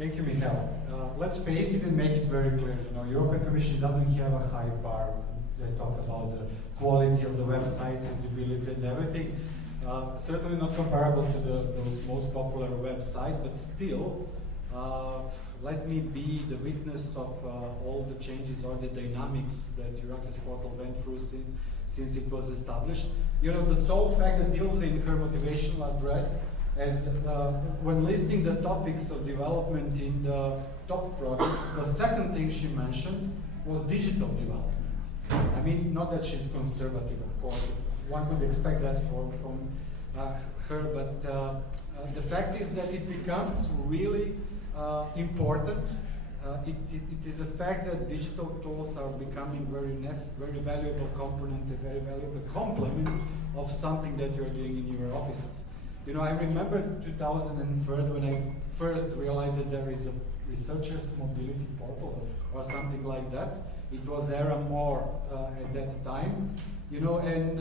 Thank you, Michael. Let's face it and make it very clear. You know, European Commission doesn't have a high bar. They talk about the quality of the website, visibility, and everything. Certainly not comparable to those most popular websites, but still, let me be the witness of all the changes or the dynamics that EURAXESS portal went through since it was established. You know, the sole fact that Ilse in her motivational address, as when listing the topics of development in the top projects, the second thing she mentioned was digital development. I mean, not that she's conservative, of course. One could expect that from her, but the fact is that it becomes really important. It is a fact that digital tools are becoming very valuable component, a very valuable complement of something that you're doing in your offices. You know, I remember 2003 when I first realized that there is a researchers mobility portal or something like that. It was era more at that time, you know, and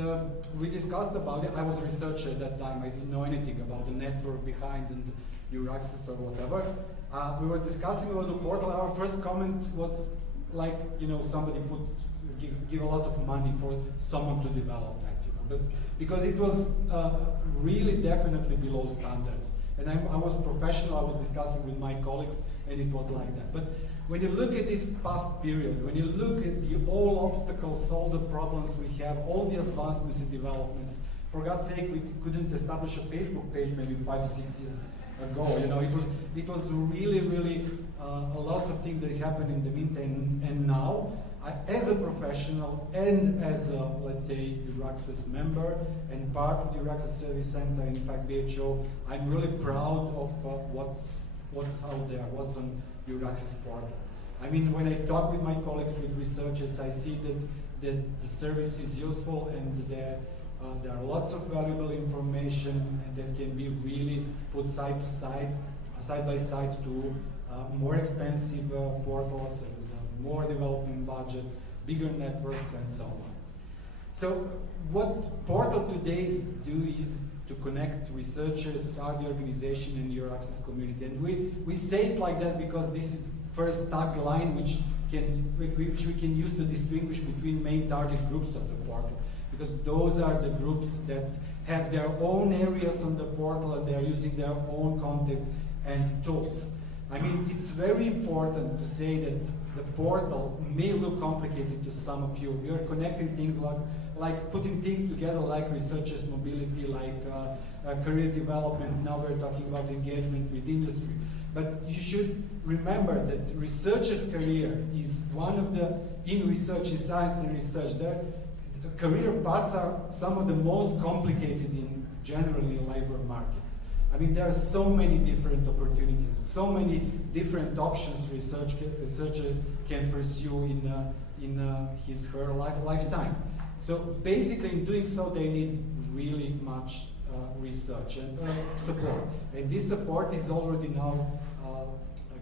we discussed about it. I was a researcher at that time. I didn't know anything about the network behind and EURAXESS or whatever. We were discussing about the portal. Our first comment was like, you know, somebody give a lot of money for someone to develop that, you know, but because it was really definitely below standard. And I was professional. I was discussing with my colleagues, and it was like that. But when you look at this past period, when you look at all obstacles, all the problems we have, all the advancements and developments, for God's sake, we couldn't establish a Facebook page maybe 5-6 years ago. You know, it was really a lot of things that happened in the meantime. And now, as a professional and as a, let's say, EURAXESS member and part of the EURAXESS Service Center, in fact, BHO, I'm really proud of what's out there, what's on EURAXESS portal. I mean, when I talk with my colleagues, with researchers, I see that the service is useful and there are lots of valuable information that can be really put side by side to more expensive portals and more development budget, bigger networks, and so on. So what portal today do is to connect researchers, RD organization, and EURAXESS community. And we say it like that because this is the first tagline which we can use to distinguish between main target groups of the portal. Because those are the groups that have their own areas on the portal and they are using their own content and tools. I mean, it's very important to say that the portal may look complicated to some of you. We are connecting things like putting things together like researchers mobility, like career development. Now we're talking about engagement with industry. But you should remember that researcher's career is one of in research, in science and research, the career paths are some of the most complicated in generally labor market. I mean, there are so many different opportunities, so many different options researcher can pursue in his/her lifetime. So basically, in doing so, they need really much research and support. And this support is already now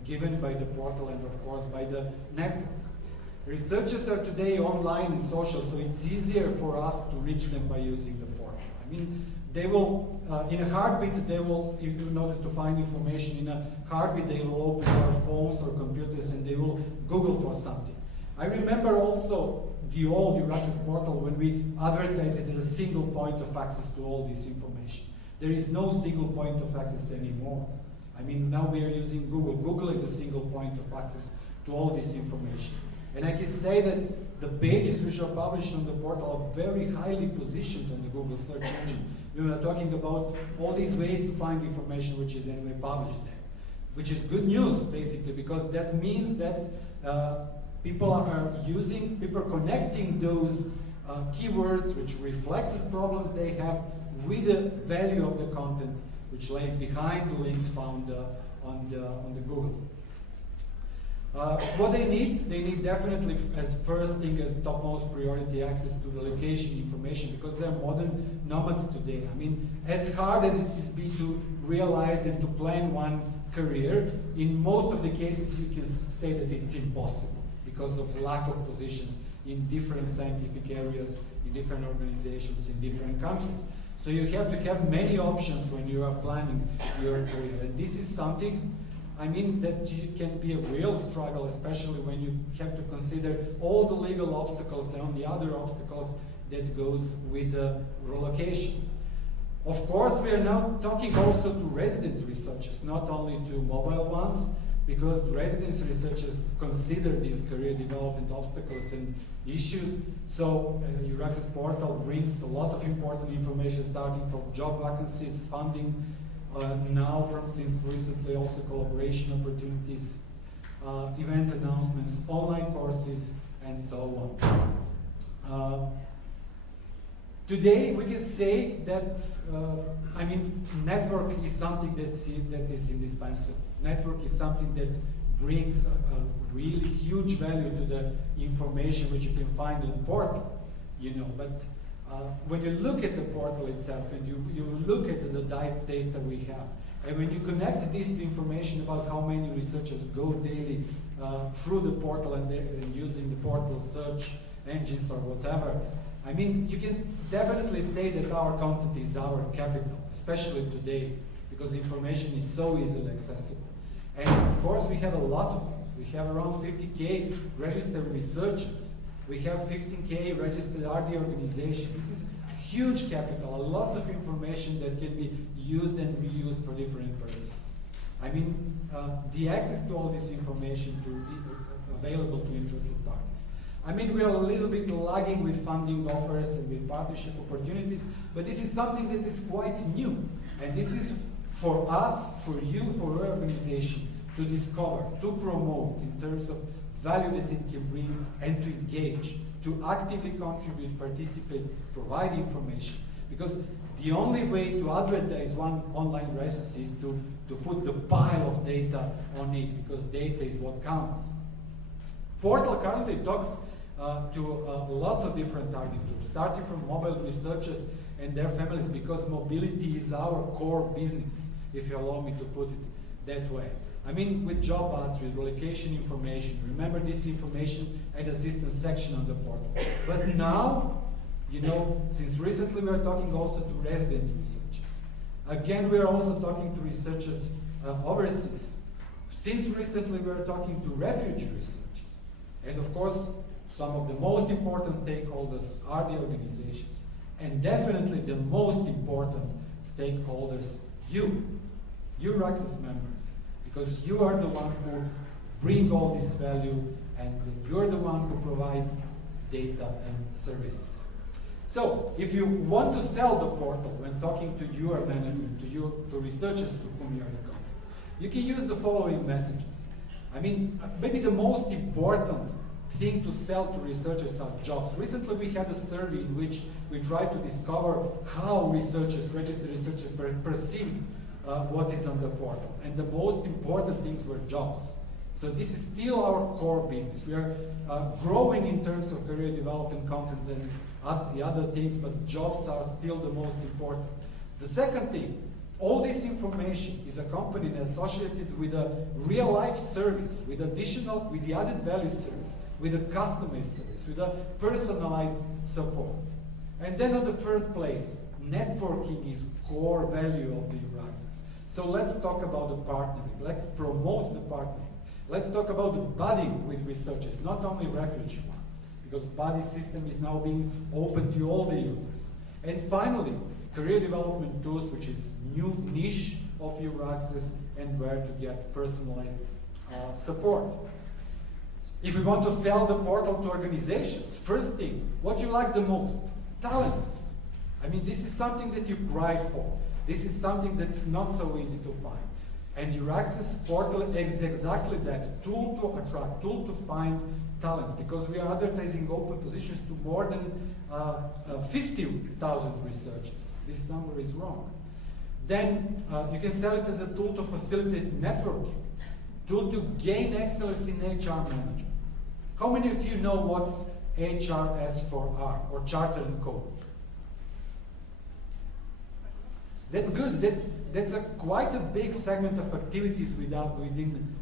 given by the portal and, of course, by the network. Researchers are today online and social, so it's easier for us to reach them by using the portal. I mean, they will, in a heartbeat, they will, in order to find information in a heartbeat, they will open their phones or computers and they will Google for something. I remember also the old EURAXESS portal when we advertised it as a single point of access to all this information. There is no single point of access anymore. I mean, now we are using Google. Google is a single point of access to all this information. And I can say that the pages which are published on the portal are very highly positioned on the Google search engine. We are talking about all these ways to find information which is anyway published there, which is good news basically, because that means that people are connecting those keywords which reflect the problems they have with the value of the content which lays behind the links found on the Google. What they need definitely as first thing, as topmost priority, access to the location information, because they're modern nomads today. I mean, as hard as it is to realize and to plan one career, in most of the cases you can say that it's impossible because of lack of positions in different scientific areas, in different organizations, in different countries. So you have to have many options when you are planning your career, and this is something I mean that it can be a real struggle, especially when you have to consider all the legal obstacles and the other obstacles that goes with the relocation. Of course, we are now talking also to resident researchers, not only to mobile ones, because residence researchers consider these career development obstacles and issues. So EURAXESS portal brings a lot of important information, starting from job vacancies, funding, now since recently also collaboration opportunities, event announcements, online courses, and so on. Today we can say that I mean, network is something that is indispensable. Network is something that brings a really huge value to the information which you can find on the portal, you know. But when you look at the portal itself and you look at the data we have, and when you connect this to information about how many researchers go daily through the portal and using the portal search engines or whatever, I mean, you can definitely say that our content is our capital, especially today, because information is so easily accessible. And of course, we have a lot of it. We have around 50K registered researchers. We have 15K registered RD organizations. This is huge capital, lots of information that can be used and reused for different purposes. I mean, the access to all this information to be available to interested parties. I mean, we are a little bit lagging with funding offers and with partnership opportunities, but this is something that is quite new. And this is for us, for you, for our organization to discover, to promote in terms of value that it can bring and to engage, to actively contribute, participate, provide information. Because the only way to advertise one online resource is to put the pile of data on it, because data is what counts. Portal currently talks to lots of different target groups, starting from mobile researchers and their families, because mobility is our core business, if you allow me to put it that way. I mean, with job ads, with relocation information, remember this information and assistance section on the portal. But now, you know, since recently we are talking also to resident researchers. Again, we are also talking to researchers overseas. Since recently we are talking to refugee researchers. And of course, some of the most important stakeholders are the organizations. And definitely the most important stakeholders, EURAXESS members. Because you are the one who bring all this value and you're the one who provide data and services. So, if you want to sell the portal when talking to your management, to researchers to whom you are in contact, you can use the following messages. I mean, maybe the most important thing to sell to researchers are jobs. Recently we had a survey in which we tried to discover how researchers, registered researchers, perceive what is on the portal. And the most important things were jobs. So this is still our core business. We are growing in terms of career development content and the other things, but jobs are still the most important. The second thing, all this information is accompanied and associated with a real life service, with the added value service, with a customized service, with a personalized support. And then on the third place, networking is core value of the EURAXESS. So let's talk about the partnering. Let's promote the partnering. Let's talk about the budding with researchers, not only refugee ones, because buddy system is now being open to all the users. And finally, career development tools, which is new niche of EURAXESS and where to get personalized support. If we want to sell the portal to organizations, first thing, what you like the most? Talents. I mean, this is something that you cry for. This is something that's not so easy to find. And EURAXESS portal is exactly that, tool to attract, tool to find talents, because we are advertising open positions to more than 50,000 researchers. This number is wrong. Then you can sell it as a tool to facilitate networking, tool to gain excellence in HR management. How many of you know what's HRS4R, or Charter and Code? That's good. That's quite a big segment of activities within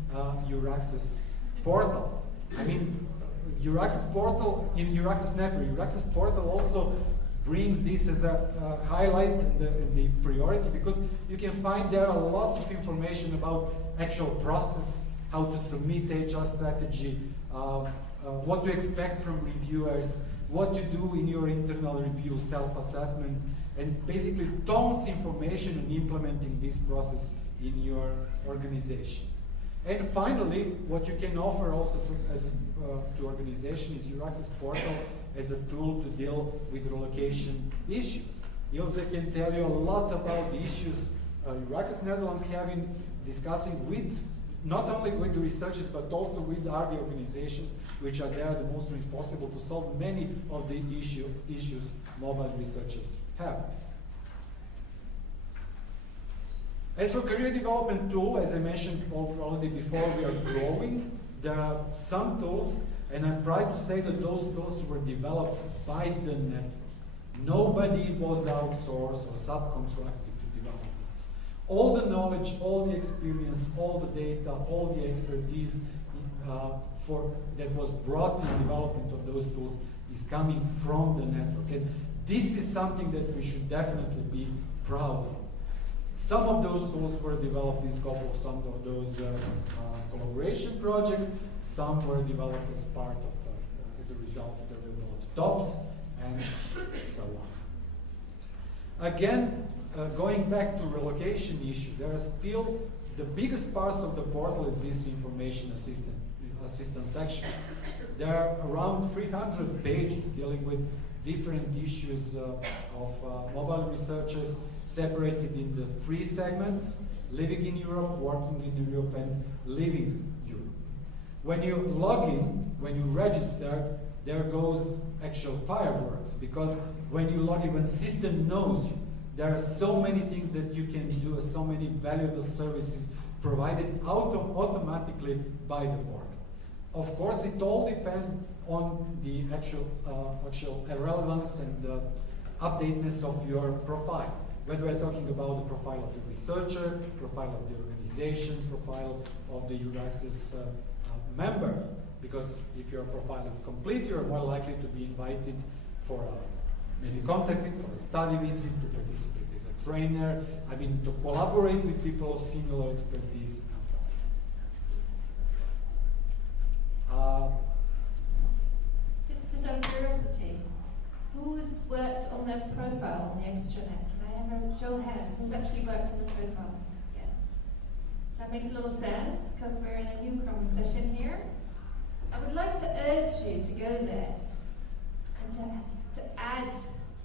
EURAXESS portal. I mean, EURAXESS portal, in EURAXESS network, EURAXESS portal also brings this as a highlight in the priority, because you can find there a lot of information about actual process, how to submit HR strategy, what to expect from reviewers, what to do in your internal review, self-assessment, and basically tons of information in implementing this process in your organization. And finally, what you can offer also to organization is EURAXESS portal as a tool to deal with relocation issues. Ilse can tell you a lot about the issues EURAXESS Netherlands have been discussing with, not only with the researchers, but also with other organizations which are there the most responsible to solve many of the issues mobile researchers have. As for career development tool, as I mentioned already before, we are growing. There are some tools, and I'm proud to say that those tools were developed by the network. Nobody was outsourced or subcontracted to develop this. All the knowledge, all the experience, all the data, all the expertise that was brought in development of those tools is coming from the network. And this is something that we should definitely be proud of. Some of those tools were developed in scope of some of those collaboration projects. Some were developed as part of, as a result of the level of TOPS, and so on. Again, going back to relocation issue, there are still the biggest parts of the portal is this information assistance section. There are around 300 pages dealing with different issues of mobile researchers, separated in the 3 segments: living in Europe, working in Europe, and living Europe. When you log in, when you register, there goes actual fireworks, because when you log in, when system knows you, there are so many things that you can do, so many valuable services provided automatically by the portal. Of course, it all depends on the actual relevance and the updateness of your profile. Whether we're talking about the profile of the researcher, profile of the organization, profile of the EURAXESS member, because if your profile is complete, you're more likely to be invited for maybe contacted for a study visit, to participate as a trainer, I mean to collaborate with people of similar expertise, and so on. Just out of curiosity, who's worked on their profile on the Extranet? Show hands, who's actually worked on the profile? Yeah. That makes a little sense, because we're in a newcomer session here. I would like to urge you to go there and to add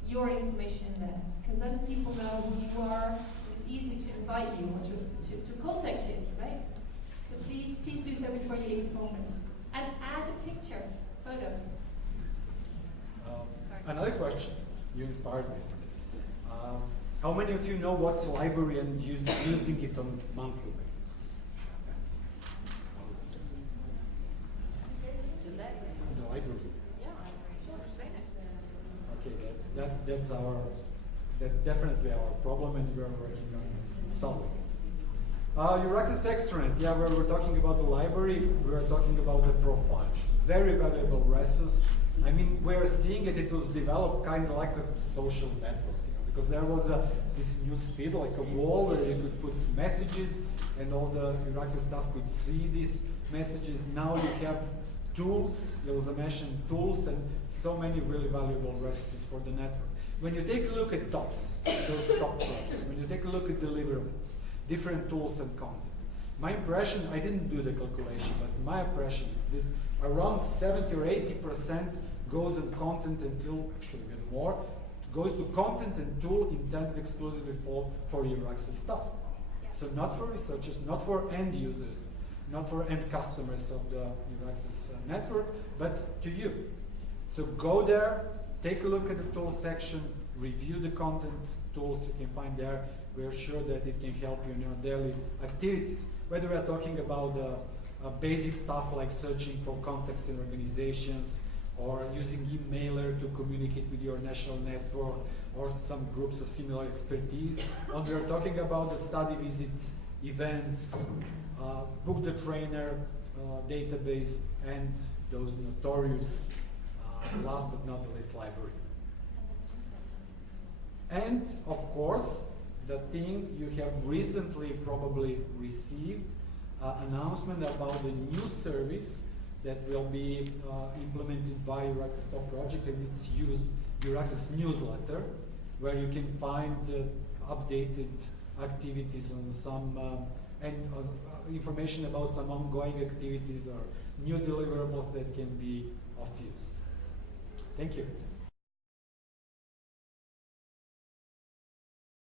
your information in there, because then people know who you are. It's easy to invite you or to contact you, right? So please do so before you leave the conference. And add a picture, photo. Another question, you inspired me. How many of you know what's a library and using it on a monthly basis? The library. Okay, that's definitely our problem, and we're working on solving it. EURAXESS Extranet, yeah, where we're talking about the library, we're talking about the profiles. Very valuable resource. I mean, we're seeing it, it was developed kind of like a social network. Because there was this news feed, like a wall where you could put messages, and all the EURAXESS staff could see these messages. Now you have tools, there was a mention tools, and so many really valuable resources for the network. When you take a look at TOPS, those top projects, when you take a look at deliverables, different tools and content, my impression, I didn't do the calculation, but my impression is that around 70 or 80% goes in content until, actually even more, goes to content and tool intended exclusively for EURAXESS staff. So not for researchers, not for end users, not for end customers of the EURAXESS network, but to you. So go there, take a look at the tool section, review the content tools you can find there. We're sure that it can help you in your daily activities. Whether we're talking about basic stuff like searching for contacts in organizations, or using emailer to communicate with your national network, or some groups of similar expertise. Or we're talking about the study visits, events, book the trainer database, and those notorious, last but not the least, library. And of course, the thing you have recently probably received, announcement about the new service that will be implemented by EURAXESS project, and it's EURAXESS newsletter, where you can find updated activities on some information about some ongoing activities or new deliverables that can be of use. Thank you.